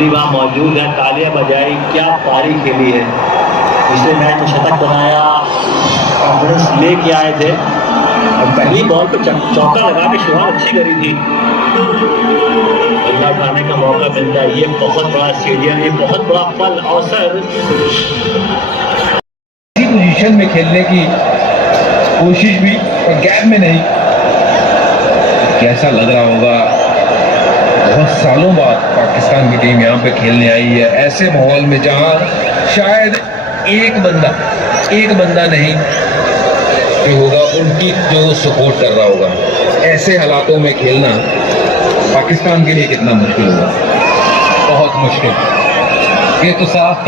Family वहाँ मौजूद है, तालियां बजाई, क्या पारी खेली है। पिछले मैच में शतक बनाया, कॉन्फिडेंस लेके आए थे और पहली बॉल पे चौका लगा के शुरुआत अच्छी करी थी। बल्ला उठाने का मौका मिलता है, ये बहुत बड़ा स्टेडियम, ये बहुत बड़ा पल अवसर। इसी पोजीशन में खेलने की कोशिश भी और गैप में नहीं। कैसा लग रहा होगा, बहुत सालों बाद पाकिस्तान की टीम यहाँ पे खेलने आई है, ऐसे माहौल में जहाँ शायद एक बंदा नहीं जो होगा उनकी जो सपोर्ट कर रहा होगा। ऐसे हालातों में खेलना पाकिस्तान के लिए कितना मुश्किल होगा, बहुत मुश्किल। ये तो साफ